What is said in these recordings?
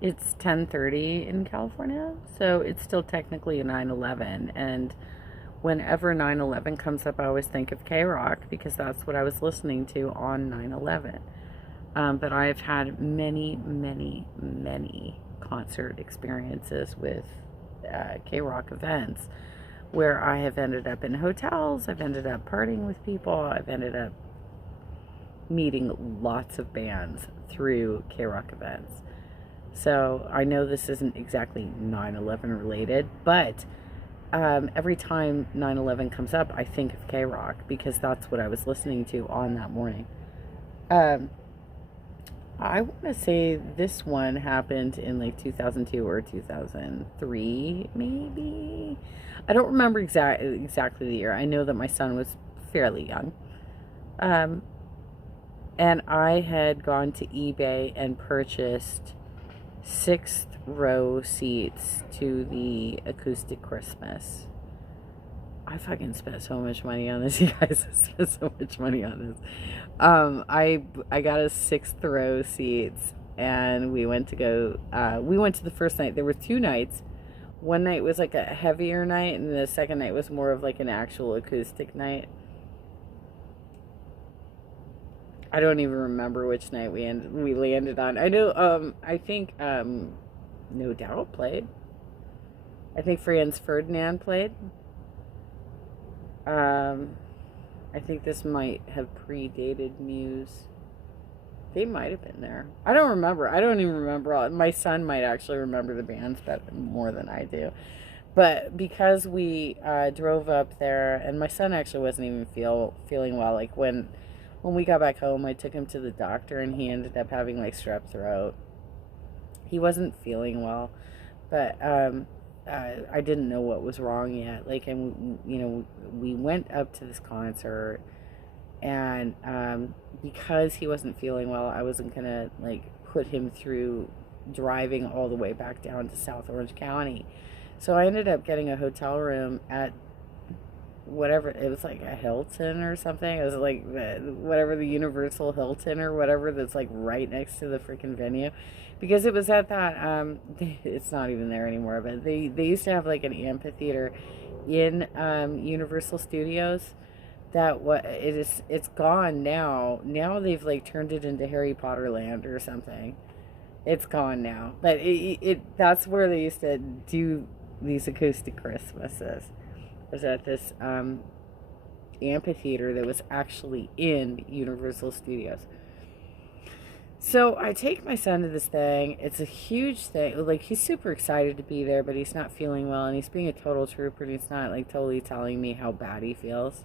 It's 10:30 in California, so it's still technically a 9/11. And whenever 9/11 comes up, I always think of KROQ because that's what I was listening to on 9/11. But I've had many, many, many concert experiences with KROQ events where I have ended up in hotels, I've ended up partying with people, I've ended up meeting lots of bands through KROQ events. So I know this isn't exactly 9/11 related, but every time 9/11 comes up, I think of KROQ because that's what I was listening to on that morning. Um, I want to say this one happened in like 2002 or 2003, maybe. I don't remember exactly the year. I know that my son was fairly young. Um, and I had gone to eBay and purchased sixth row seats to the acoustic Christmas. I fucking spent so much money on this, you guys. I spent so much money on this. I got a sixth row seats, and we went to go. We went to the first night. There were two nights. One night was like a heavier night, and the second night was more of like an actual acoustic night. I don't even remember which night we landed on. I know. I think No Doubt played. I think Franz Ferdinand played. Um, I think this might have predated Muse. They might have been there. I don't remember. I don't even remember all. My son might actually remember the bands better more than I do. But because we drove up there, and my son actually wasn't even feeling well. Like when we got back home, I took him to the doctor, and he ended up having like strep throat. He wasn't feeling well, but I didn't know what was wrong yet. Like, and we went up to this concert, and because he wasn't feeling well, I wasn't gonna like put him through driving all the way back down to South Orange County. So I ended up getting a hotel room at whatever it was, like a Hilton or something. It was like whatever, the Universal Hilton or whatever, that's like right next to the freaking venue, because it was at that it's not even there anymore, but they used to have like an amphitheater in Universal Studios. That what it is, it's gone now. Now they've like turned it into Harry Potter Land or something. It's gone now, but it that's where they used to do these acoustic Christmases, was at this amphitheater that was actually in Universal Studios. So I take my son to this thing. It's a huge thing. Like, he's super excited to be there, but he's not feeling well, and he's being a total trooper, and he's not like totally telling me how bad he feels.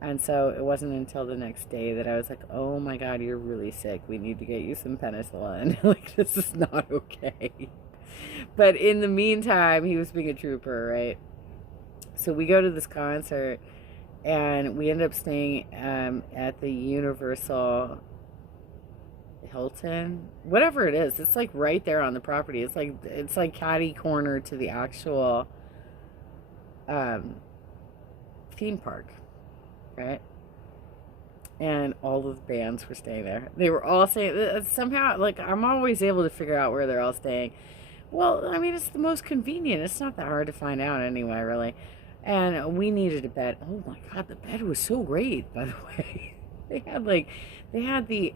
And so it wasn't until the next day that I was like, "Oh my God, you're really sick. We need to get you some penicillin. Like, this is not okay." But in the meantime, he was being a trooper, right? So we go to this concert, and we end up staying at the Universal Hilton, whatever it is. It's like right there on the property. It's like catty corner to the actual um, theme park, right? And all of the bands were staying there. They were all staying somehow. Like, I'm always able to figure out where they're all staying. Well, I mean, it's the most convenient. It's not that hard to find out anyway, really. And we needed a bed. Oh my God, the bed was so great, by the way. They had the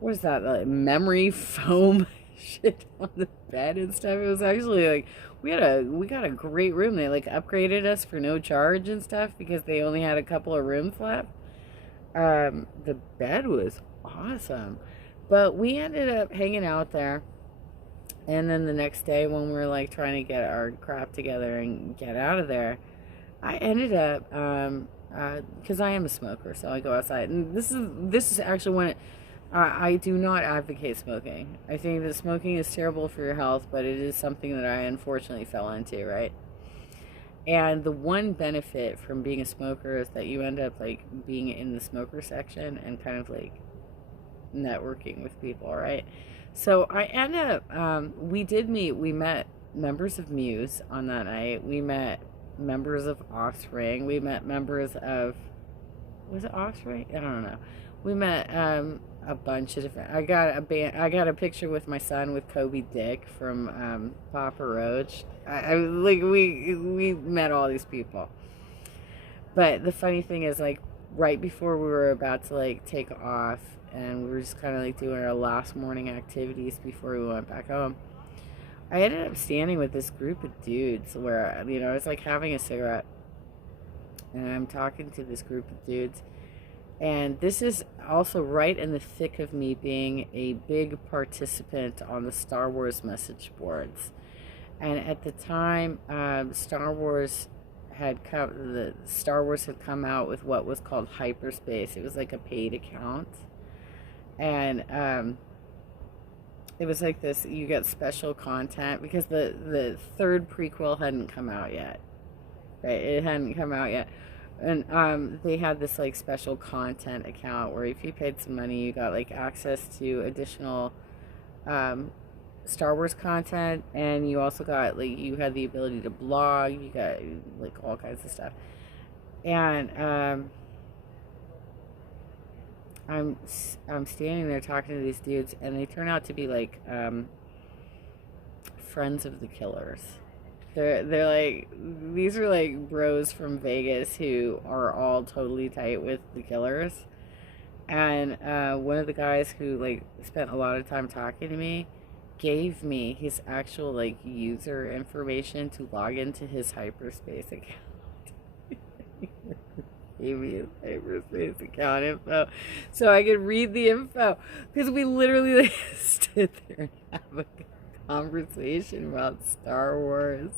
what is that, like memory foam shit on the bed and stuff. It was actually like we got a great room. They like upgraded us for no charge and stuff because they only had a couple of rooms left. The bed was awesome, but we ended up hanging out there. And then the next day, when we were like trying to get our crap together and get out of there, I ended up because I am a smoker, so I go outside. And this is actually when I do not advocate smoking. I think that smoking is terrible for your health, but it is something that I unfortunately fell into, right? And the one benefit from being a smoker is that you end up like being in the smoker section and kind of like networking with people, right? So I end up, we met members of Muse on that night. We met members of Offspring. We met members of, was it Offspring? I don't know. We met a bunch of different. I got a band. I got a picture with my son with Kobe Dick from Papa Roach. I like we met all these people. But the funny thing is, like, right before we were about to like take off, and we were just kind of like doing our last morning activities before we went back home, I ended up standing with this group of dudes where, you know, I was like having a cigarette, and I'm talking to this group of dudes. And this is also right in the thick of me being a big participant on the Star Wars message boards. And at the time, Star Wars had come out with what was called Hyperspace. It was like a paid account, and it was like this. You get special content because the third prequel hadn't come out yet. Right, it hadn't come out yet. And they had this like special content account where if you paid some money, you got like access to additional Star Wars content, and you also got like you had the ability to blog. You got like all kinds of stuff. And I'm standing there talking to these dudes, and they turn out to be like friends of the killers. They're like, these are like bros from Vegas who are all totally tight with the killers. And one of the guys who like spent a lot of time talking to me gave me his actual like user information to log into his Hyperspace account. Gave me his Hyperspace account info so I could read the info, because we literally like, stood there and have a conversation about Star Wars.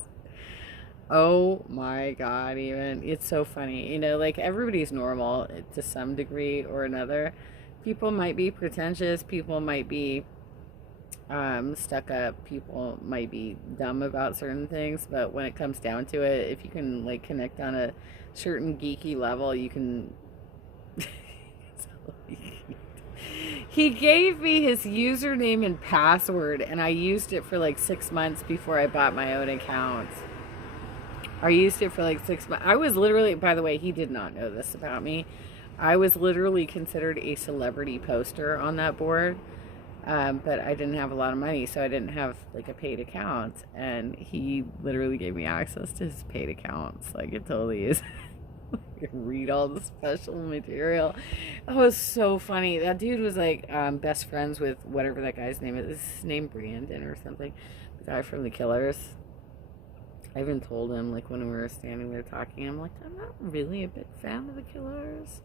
Oh my God, even. It's so funny. You know, like everybody's normal to some degree or another. People might be pretentious, people might be stuck up, people might be dumb about certain things, but when it comes down to it, if you can like connect on a certain geeky level, you can. He gave me his username and password, and I used it for like 6 months before I bought my own account. I used it for like 6 months. I was literally, by the way, he did not know this about me. I was literally considered a celebrity poster on that board, but I didn't have a lot of money, so I didn't have like a paid account. And he literally gave me access to his paid accounts. Like it totally is. Read all the special material. Oh, it was so funny. That dude was like best friends with whatever that guy's name is. Is his name Brandon or something? The guy from The Killers. I even told him, like, when we were standing there talking, I'm like, I'm not really a big fan of The Killers.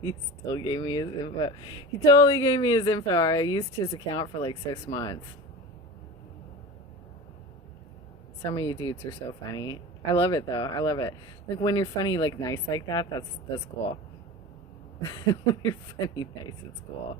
He still gave me his info. He totally gave me his info. I used his account for like 6 months. Some of you dudes are so funny. I love it though. I love it. Like when you're funny, like nice like that, that's cool. When you're funny, nice, it's cool.